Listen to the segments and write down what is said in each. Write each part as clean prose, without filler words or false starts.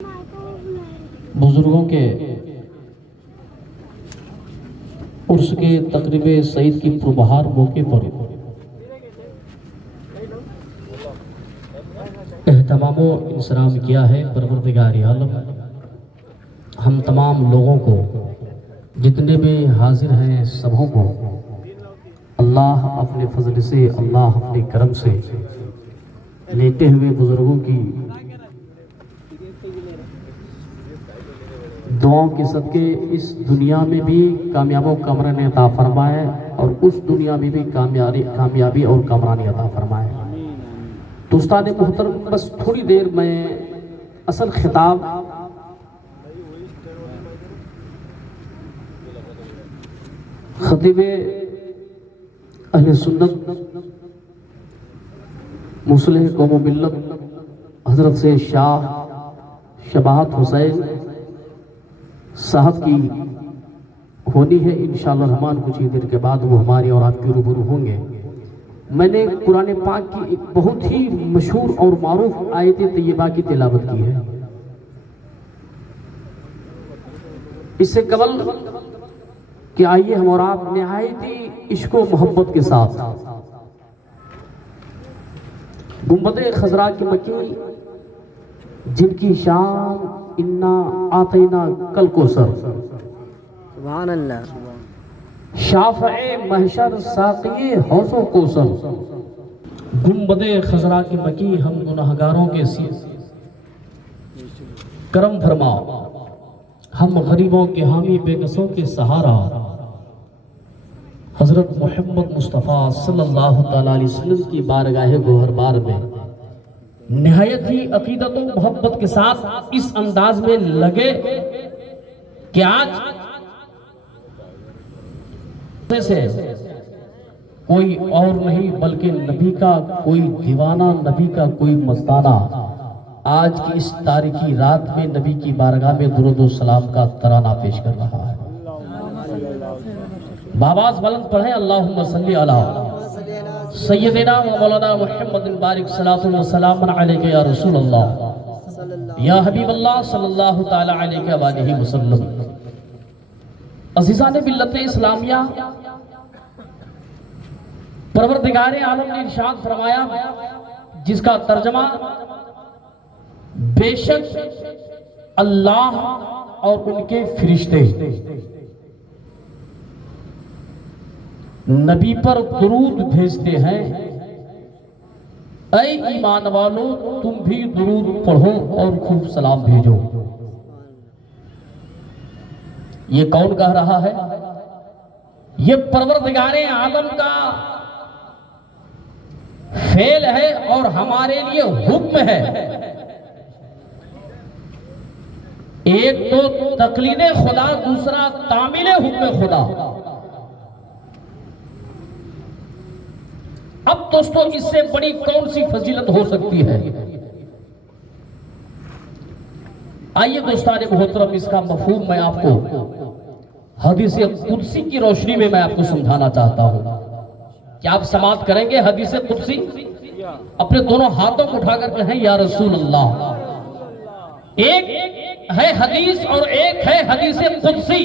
بزرگوں کے عرس کے تقریب سعید کی پربہار موقع پر اہتمام و انصرام کیا ہے پروردگار عالم ہم تمام لوگوں کو جتنے بھی حاضر ہیں سبوں کو اللہ اپنے فضل سے اللہ اپنے کرم سے لیتے ہوئے بزرگوں کی دعاؤں کے صدقے اس دنیا میں بھی کامیاب و کامرانی عطا فرمائے اور اس دنیا میں بھی کامیابی اور کامرانی عطا فرمائے۔ دوستان محترم، بس تھوڑی دیر میں اصل خطاب خطیب اہل سنت مصلح قوم و ملت حضرت سے شاہ شباہت حسین صاحب کی ہونی ہے انشاءاللہ الرحمن۔ کچھ ہی دیر کے بعد وہ ہماری اور آپ کی روبرو ہوں گے۔ میں نے قرآن پاک کی ایک بہت ہی مشہور اور معروف آیت طیبہ کی تلاوت کی ہے۔ اس سے قبل کہ آئیے ہم اور آپ نہایتی عشق و محبت کے ساتھ گنبد خضراء کی مکی جن کی شان انا آتینا کل کوثر، سبحان اللہ، شافع محشر ساقی حوض و کوثر، گنبد خضراء کی مکی ہم گناہگاروں کے کرم فرماؤ، ہم غریبوں کے حامی بے کسوں کے سہارا، حضرت محمد مصطفیٰ صلی اللہ تعالیٰ علیہ وسلم کی بارگاہ گوہر بار میں نہایت ہی عقیدت و محبت کے ساتھ اس انداز میں لگے کہ آج سے کوئی اور نہیں بلکہ نبی کا کوئی دیوانہ، نبی کا کوئی مستانہ آج کی اس تاریخی رات میں نبی کی بارگاہ میں درود و سلام کا ترانہ پیش کر رہا ہے۔ بآواز بلند پڑھیں اللہم صلی علی سیدنا و مولانا محمد بارک صلاۃ و سلام علیک یا رسول اللہ یا حبیب اللہ صلی اللہ تعالی علیہ وآلہ وسلم۔ عزیزان ملت اسلامیہ، پروردگار عالم نے ارشاد فرمایا جس کا ترجمہ بے شک اللہ اور ان کے فرشتے نبی پر درود بھیجتے ہیں، اے ایمان والو تم بھی درود پڑھو اور خوب سلام بھیجو۔ یہ کون کہہ رہا ہے؟ یہ پروردگار عالم کا فعل ہے اور ہمارے لیے حکم ہے۔ ایک تو تقلید خدا، دوسرا تعمیل حکم خدا۔ اب دوستو اس سے بڑی کون سی فضیلت ہو سکتی ہے؟ آئیے دوستان محترم، اس کا مفہوم میں آپ کو حدیث قدسی کی روشنی میں آپ کو سمجھانا چاہتا ہوں۔ کیا آپ سماعت کریں گے حدیث قدسی؟ اپنے دونوں ہاتھوں کو اٹھا کر کہیں یا رسول اللہ۔ ایک ہے حدیث اور ایک ہے حدیث قدسی۔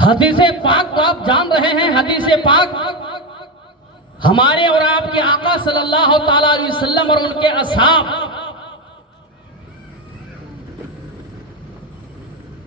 حدیث پاک کو آپ جان رہے ہیں، حدیث پاک ہمارے اور آپ کے آقا صلی اللہ تعالیٰ علیہ وسلم اور ان کے اصحاب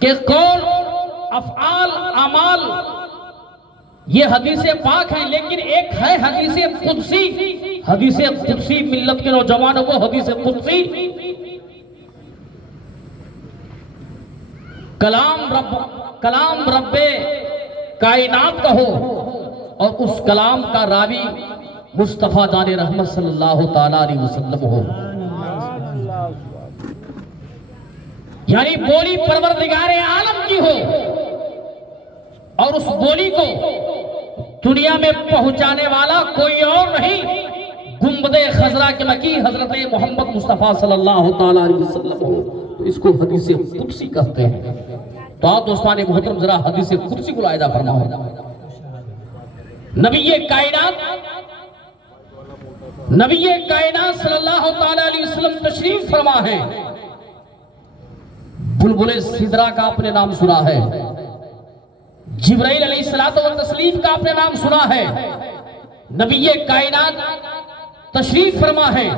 کے قول، افعال، اعمال یہ حدیث پاک ہیں، لیکن ایک ہے حدیث قدسی۔ حدیث قدسی ملت کے نوجوانوں کو حدیث قدسی کلام رب کائنات کا ہو اور اس کلام کا راوی مصطفیٰ جان رحمت صلی اللہ تعالیٰ علیہ وسلم ہو، یعنی بولی پروردگار عالم کی ہو اور اس بولی کو دنیا میں پہنچانے والا کوئی اور نہیں گنبد خضراء کے مکی حضرت محمد مصطفیٰ صلی اللہ تعالیٰ علیہ وسلم ہو، تو اس کو حدیث قدسی کہتے ہیں۔ تو آپ دوستان محترم ذرا حدیث قدسی کو ملاحظہ فرماؤ۔ نبی کائنات نبی کائنات صلی اللہ تعالی علیہ وسلم تشریف فرما ہے. بلبل سدرا کا آپ نے نام سنا ہے, جبرائیل علیہ الصلوۃ والتسلیم کا آپ نے نام سنا ہے. نبی کائنات تشریف فرما ہے,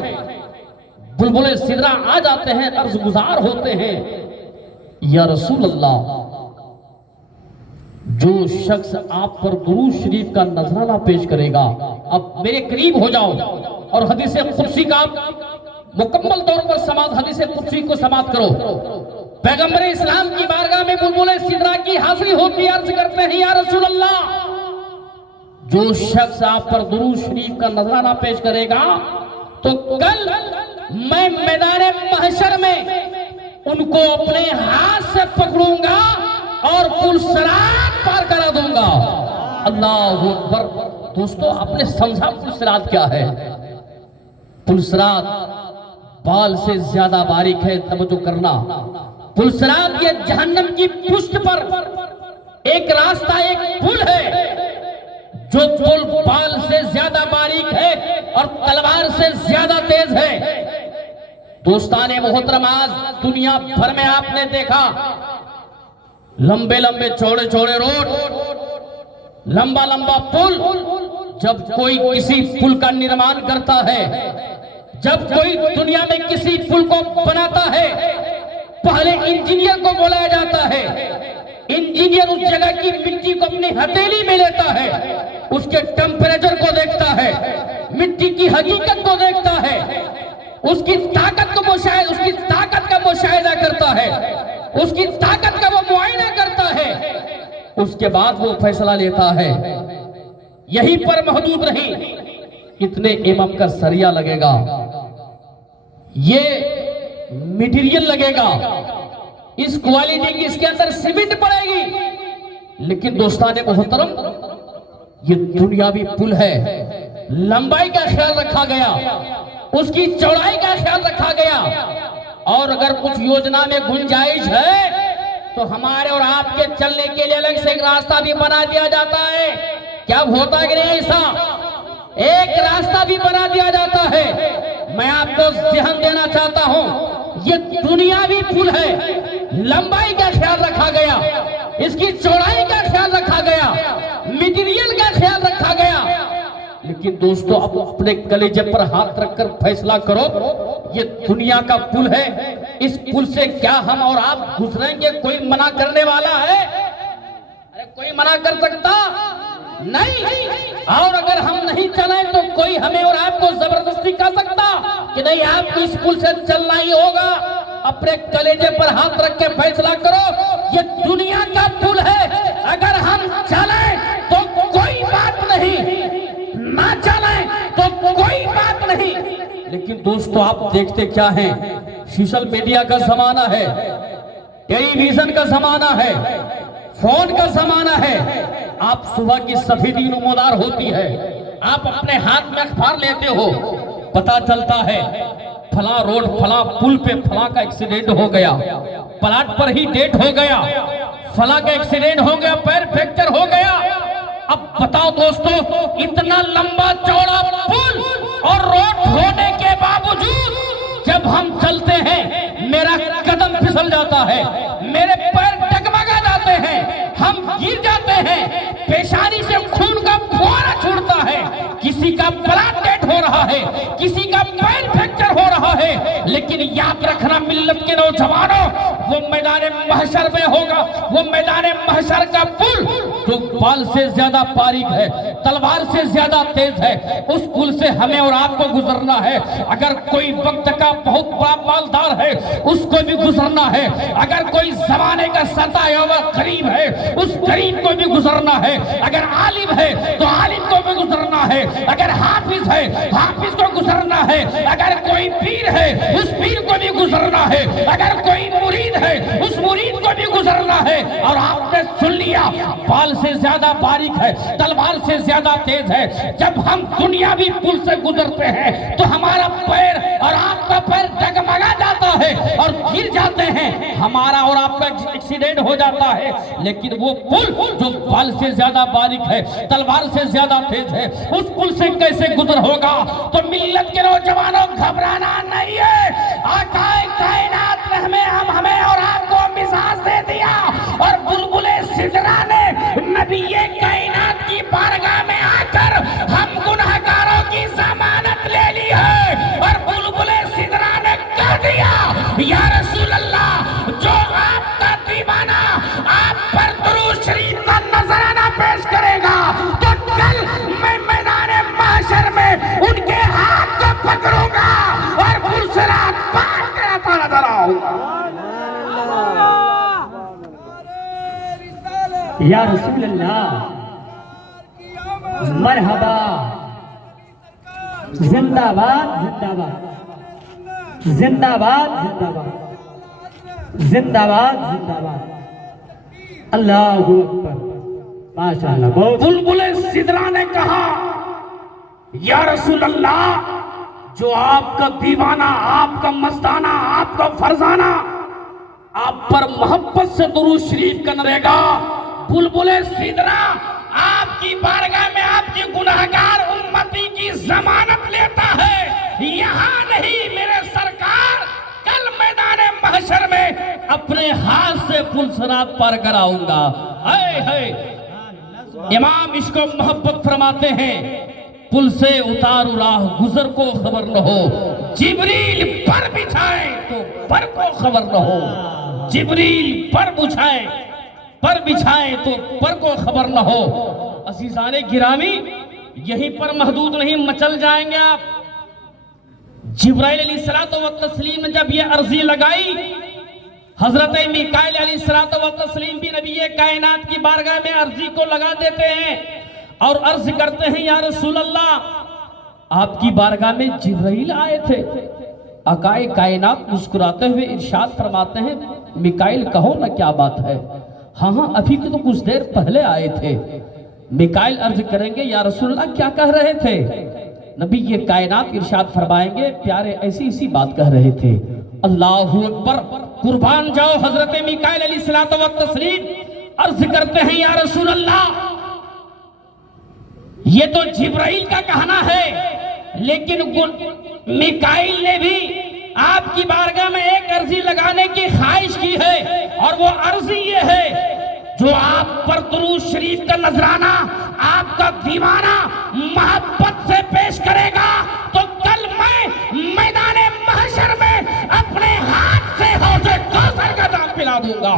بلبل سدرا آ جاتے ہیں, عرض گزار ہوتے ہیں, یا رسول اللہ, جو شخص آپ پر درود شریف کا نذرانہ پیش کرے گا, اب میرے قریب ہو جاؤ اور حدیث قدسی کا مکمل طور پر سماعت, حدیث قدسی کو سماعت کرو. پیغمبر اسلام کی بارگاہ میں بلبل سدرا کی حاضری ہوتی, عرض کرتے ہیں یا رسول اللہ, جو شخص آپ پر درود شریف کا نذرانہ پیش کرے گا تو کل میں میدان محشر میں ان کو اپنے ہاتھ سے پکڑوں گا اور پل صراط پار کرا دوں گا. اللہ اکبر. دوستو آپ نے سمجھا پل صراط کیا ہے؟ پل صراط بال سے زیادہ باریک ہے, توجہ کرنا. پل صراط یہ جہنم کی پشت پر ایک راستہ, ایک پل ہے, جو پل بال سے زیادہ باریک ہے اور تلوار سے زیادہ تیز ہے. دوستان محترم, آج دنیا بھر میں آپ نے دیکھا لمبے لمبے چوڑے چوڑے روڈ, لمبا لمبا پل. جب کوئی کسی پل کا نرمان کرتا ہے, جب کوئی دنیا میں کسی پل کو بناتا ہے, پہلے انجینئر کو بلایا جاتا ہے. انجینئر اس جگہ کی مٹی کو اپنی ہتھیلی میں لیتا ہے, اس کے ٹمپریچر کو دیکھتا ہے, مٹی کی حقیقت کو دیکھتا ہے, اس کی طاقت کا مشاہدہ کرتا ہے, اس کی طاقت کا وہ معائنہ کرتا ہے, اس کے بعد وہ فیصلہ لیتا ہے. یہیں پر محدود نہیں, اتنے ایمم کا سریا لگے گا, یہ میٹیریل لگے گا, اس کوالٹی کی اس کے اندر سیمنٹ پڑے گی. لیکن دوستان محترم, یہ دنیاوی پل ہے, لمبائی کا خیال رکھا گیا, اس کی چوڑائی کا خیال رکھا گیا, اور اگر کچھ یوجنا میں گنجائش ہے تو ہمارے اور آپ کے چلنے کے لیے الگ سے ایک راستہ بھی بنا دیا جاتا ہے. کیا ہوتا ہے کہ نہیں ایسا؟ ایک راستہ بھی بنا دیا جاتا ہے. میں آپ کو ذہن دینا چاہتا ہوں, یہ دنیاوی پل ہے, لمبائی کا خیال رکھا گیا, اس کی چوڑائی کا خیال رکھا گیا, میٹیریل کا خیال رکھا گیا. لیکن دوستو, اب اپنے کلیجے پر ہاتھ رکھ کر فیصلہ کرو, یہ دنیا کا پل ہے, اس پل سے کیا ہم اور آپ گزریں گے؟ کوئی منع کرنے والا ہے؟ ارے کوئی منع کر سکتا نہیں. اور اگر ہم نہیں چلیں تو کوئی ہمیں اور آپ کو زبردستی کر سکتا کہ نہیں آپ کو اس پل سے چلنا ہی ہوگا؟ اپنے کلیجے پر ہاتھ رکھ کے فیصلہ کرو, یہ دنیا کا پل ہے, اگر ہم چلیں تو کوئی بات نہیں, نہ چلیں تو کوئی بات نہیں. لیکن دوستو, آپ دیکھتے کیا ہیں؟ سوشل میڈیا کا زمانہ ہے, ٹیلی ویژن کا زمانہ ہے, فون کا زمانہ ہے. آپ صبح کی سفیدی نمودار ہوتی ہے, آپ اپنے ہاتھ میں اخبار لیتے ہو, پتا چلتا ہے فلاں روڈ فلاں پل پہ فلاں کا ایکسیڈنٹ ہو گیا, پلاٹ پر ہی ڈیٹ ہو گیا, فلاں کا ایکسیڈنٹ ہو گیا, پیر فریکچر ہو گیا. اب بتاؤ دوستو, اتنا لمبا چوڑا پل اور روڈ ہونے کے باوجود جب ہم چلتے ہیں میرا قدم پھسل جاتا ہے, میرے پیر ڈگمگا جاتے ہیں, ہم گر جاتے ہیں, پیشانی سے خون کا فوارہ چھوڑتا ہے, کسی کا پلاٹ ڈیٹ ہو رہا ہے, کسی کا پیر فریکچر ہو رہا ہے. لیکن یاد رکھنا ملت کے نوجوانوں, وہ میدان محشر میں ہوگا, وہ میدان محشر کا پل جو بال سے زیادہ باریک ہے, تلوار سے زیادہ تیز ہے, اس پل سے ہمیں اور آپ کو گزرنا ہے. اگر کوئی وقت کا بہت بڑا مالدار ہے اس کو بھی گزرنا ہے, اگر کوئی زمانے کا ستایا ہوا غریب ہے اس غریب کو بھی گزرنا ہے, اگر عالم ہے تو عالم کو بھی گزرنا ہے, اگر حافظ ہے حافظ کو گزرنا ہے, اگر کوئی پیر ہے اس پیر کو بھی گزرنا ہے, اگر کوئی مرید ہے اس مرید کو بھی گزرنا ہے. اور آپ نے سن لیا, بال سے زیادہ باریک ہے, تلوار سے زیادہ تیز ہے. جب ہم دنیاوی پل سے گزرتے ہیں تو ہمارا پیر اور آپ کا پیر ڈگمگا جاتا ہے, اور گر جاتے ہیں, ہمارا اور آپ کا ایکسیڈنٹ ہو جاتا ہے, لیکن وہ پل جو بال سے زیادہ باریک ہے, تلوار سے زیادہ تیز ہے, اس پل سے کیسے گزر ہوگا؟ تو ملت کے نوجوانوں گھبرانا نہیں ہے. آقا کائنات نے ہمیں اور آپ کو مزاج دے دیا, اور بلبل سدرا نے نبی کائنات کی بارگاہ میں آ کر ہم گنہگاروں کی ضمانت لے لی ہے, اور بلبل سدرا نے کہہ دیا یا رسول اللہ, جو آپ کا دیوانہ آپ پر درود شریف کا نذرانہ پیش کرے گا تو کل میں میدان محشر میں ان کے ہاتھ کو پکڑوں گا اور پلسرات پار کراتا نظر آؤں گا. یا رسول اللہ مرحبا, زندہ باد زندہ باد زندہ باد زندہ باد زندہ باد زندہ باد. اللہ اکبر, ماشاءاللہ. بہت بلبل سدرا نے کہا یا رسول اللہ, جو آپ کا دیوانہ, آپ کا مستانہ, آپ کا فرزانہ آپ پر محبت سے درود شریف کرے گا, بلبل سدرا آپ کی بارگاہ میں آپ کی گنہگار امتی کی ضمانت لیتا ہے. یہاں نہیں میرے سرکار, کل میدان محشر میں اپنے ہاتھ سے پلسرات پار کراؤں گا. ہائے ہائے, امام عشق و محبت فرماتے ہیں, پل سے اتارو راہ گزر کو خبر نہ ہو, جبریل پر بچھائے تو پر کو خبر نہ ہو, جبریل پر بچھائے تو پر کو خبر نہ ہو. عزیزان گرامی, یہیں پر محدود نہیں, مچل جائیں گے آپ. جبرائیل علیہ السلام نے جب یہ عرضی لگائی, حضرت میکائیل علیہ السلام بھی نبی کائنات کی بارگاہ میں عرضی کو لگا دیتے ہیں اور عرض کرتے ہیں یا رسول اللہ, آپ کی بارگاہ میں جبرائیل آئے تھے. آقا کائنات مسکراتے ہوئے ارشاد فرماتے ہیں میکائیل کہو نا کیا بات ہے. ہاں ابھی تو کچھ دیر پہلے آئے تھے. میکائیل عرض کریں گے یا رسول اللہ کیا کہہ رہے تھے؟ نبی یہ کائنات ارشاد فرمائیں گے پیارے ایسی بات کہہ رہے تھے. اللہ اکبر, قربان جاؤ. حضرت میکائیل علیہ السلام عرض کرتے ہیں یا رسول اللہ, یہ تو جبرائیل کا کہنا ہے, لیکن میکائیل نے بھی آپ کی بارگاہ میں ایک عرضی لگانے کی خواہش کی ہے, اور وہ عرضی یہ ہے, جو آپ پر درود شریف کا نذرانہ آپ کا دیوانہ محبت سے پیش کرے گا تو کل میں میدان محشر میں اپنے ہاتھ سے حوض کوثر کا جام پلا دوں گا,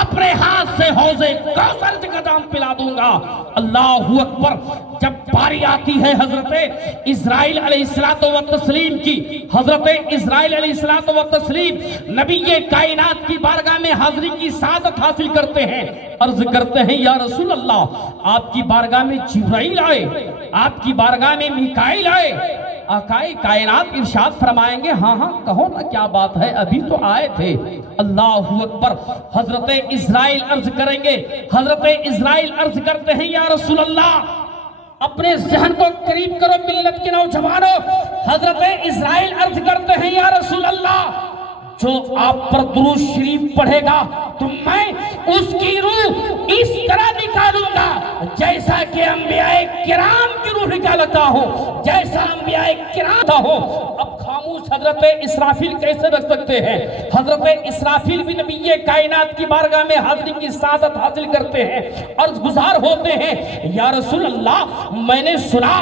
اپنے ہاتھ سے حوض کوثر کا جام پلا دوں گا. اللہ اکبر. جب باری آتی ہے حضرت اسرائیل علیہ السلام کی, حضرت اسرائیل علیہ السلام نبی کائنات کی بارگاہ میں حاضری کی سعادت حاصل کرتے ہیں. عرض کرتے ہیں یا رسول اللہ, آپ کی بارگاہ میں جبرائیل آئے, آپ کی بارگاہ میں میکائیل آئے. آقا کائنات ارشاد فرمائیں گے ہاں کہو نا کیا بات ہے, ابھی تو آئے تھے. اللہ اکبر. حضرت اسرائیل عرض کریں گے, حضرت اسرائیل عرض کرتے ہیں یا رسول اللہ, اپنے ذہن کو قریب کرو ملت کے نوجوانوں. حضرت اسرائیل عرض کرتے ہیں یا رسول اللہ, جو آپ پر درود شریف پڑھے گا تو میں اس کی روح اس طرح نکالوں گا جیسا کہ انبیاء کرام کی روح نکالتا ہوں, جیسا انبیاء کرام تھا ہو. اب خاموش حضرت اسرافیل کیسے رکھ سکتے ہیں؟ حضرت اسرافیل بھی نبی کائنات کی بارگاہ میں حاضری کی سعادت حاصل کرتے ہیں, عرض گزار ہوتے ہیں یا رسول اللہ, میں نے سنا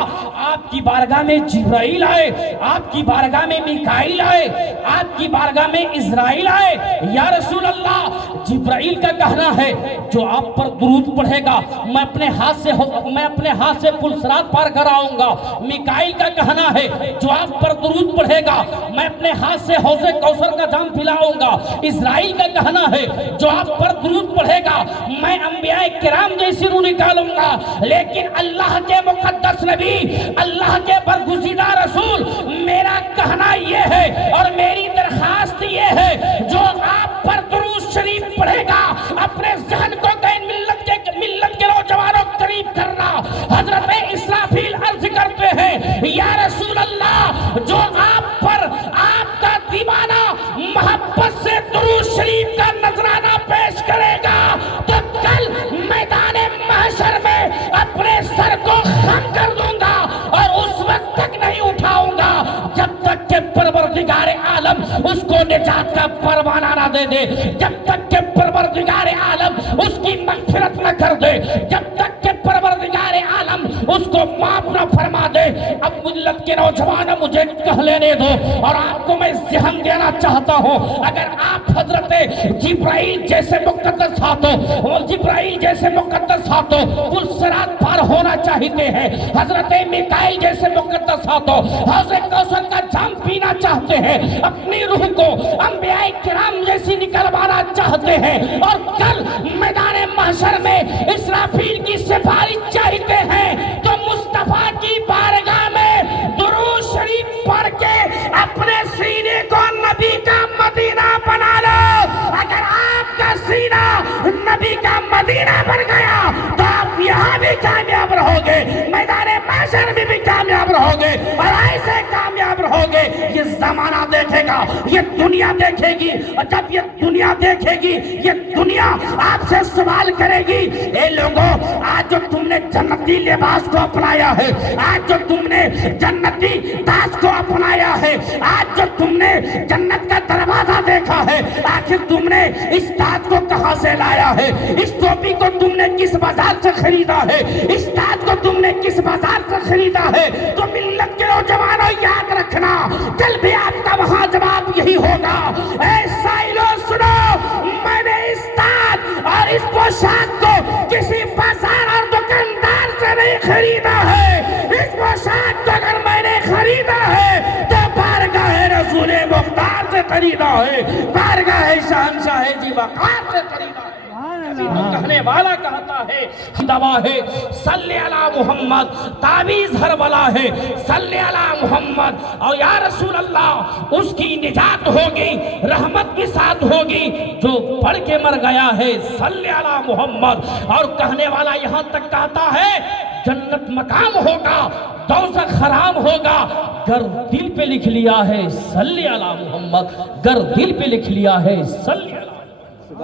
آپ کی بارگاہ میں جبرائیل آئے, آپ کی بارگاہ میں میکائیل آئے, آپ کی بارگاہ میں اسرائیل آئے. یا رسول اللہ, جبرائیل کا کہنا ہے جو آپ پر درود پڑھے گا میں اپنے ہاتھ سے پلسرات پار کراؤں گا. میکائیل کا کہنا ہے جو آپ پر درود پڑھے گا میں اپنے ہاتھ سے حوض کوثر کا جام پلاؤں گا. اسرائیل کا کہنا ہے جو آپ پر درود پڑھے گا میں انبیاء کرام جیسی روح نکالوں گا. لیکن اللہ کے مقدس نبی, اللہ کے برگزیدہ رسول, میرا کہنا یہ ہے اور میری درخواست یہ ہے, جو آپ پر درود شریف پڑھے گا اپنے ذہن کو ملت کے نوجوانوں قریب کرنا. حضرت اسرافیل عرض کرتے ہیں یا رسول اللہ, جو آپ پر آپ کا دیوانہ محبت سے درود شریف کا نذرانہ پیش کرے گا تو کل میدان محشر میں اپنے سر کو خم کر دوں گا اور اس وقت تک نہیں اٹھاؤں گا جب تک کہ پروردگار عالم اس کو نجات کا پروانہ نہ دے دے، جب تک کہ پروردگار عالم اس کی مغفرت نہ کر دے، جب تک کہ پروردگار عالم اس کو معاف نہ فرما دے۔ اب ملت کے نوجوان مجھے کہہ لینے دو اور آپ کو میں ذہن دینا چاہتا ہوں، اگر آپ حضرت جبرائیل جیسے مقدس ہاتھوں، جبرائیل جیسے مقدس ہاتھوں پل صراط پار ہونا چاہتے ہیں، حضرت میکائیل جیسے مقدس ہاتھوں حوض کوثر کا جام پینا چاہتے ہیں، اپنی روح کو انبیاء کرام جیسی نکلوانا چاہتے ہیں اور کل میدان محشر میں اسرافیل کی سفارش چاہتے ہیں تو مصطفیٰ کی بارگاہ میں درود شریف پڑھ کے اپنے سینے کو نبی کا مدینہ بنا لو۔ اگر آپ کا سینہ نبی کا مدینہ بن گیا تو آپ یہاں بھی کامیاب رہو گے، میدان محشر میں بھی کامیاب رہو گے اور ایسے کامیاب رہو گے۔ یہ زمانہ دیکھے گا، یہ دنیا دیکھے گی، اور جب یہ دنیا دیکھے گی یہ دنیا آپ سے سوال کرے گی، اے لوگوں آج جو تم نے جنتی لباس کو اپنایا ہے، آج جو تم نے جنتی تاج کو اپنایا ہے، آج جو تم نے جنت کا دروازہ دیکھا ہے، آخر تم نے اس تاج کو کہاں سے لایا ہے؟ اس ٹوپی کو تم نے کس بازار سے خریدا ہے؟ اس تاج کو تم نے کس بازار سے خریدا ہے؟ تو ملت کے نوجوانوں یاد رکھنا، کل بھی آپ کا وہاں جواب یہی ہوگا، اے سائلو سنو، میں نے اس تاج اور اس پوشاک کو کسی بازار اور دکاندار سے نہیں خریدا ہے، اس پوشاک کو اگر میں نے خریدا ہے تو بارگاہ رسول مختار سے خریدا ہے، بارگاہ شہنشاہ جی وقار سے خریدا ہے۔ تو کہنے والا کہتا ہے دوا ہے صلی علی محمد، تعویذ ہر بلا ہے صلی علی محمد، اور یا رسول اللہ اس کی نجات ہوگی، رحمت کے ساتھ ہوگی جو پڑھ کے مر گیا ہے صلی علی محمد۔ اور کہنے والا یہاں تک کہتا ہے جنت مقام ہوگا، دوزخ حرام ہوگا، گر دل پہ لکھ لیا ہے صلی علی محمد، گر دل پہ لکھ لیا ہے صلی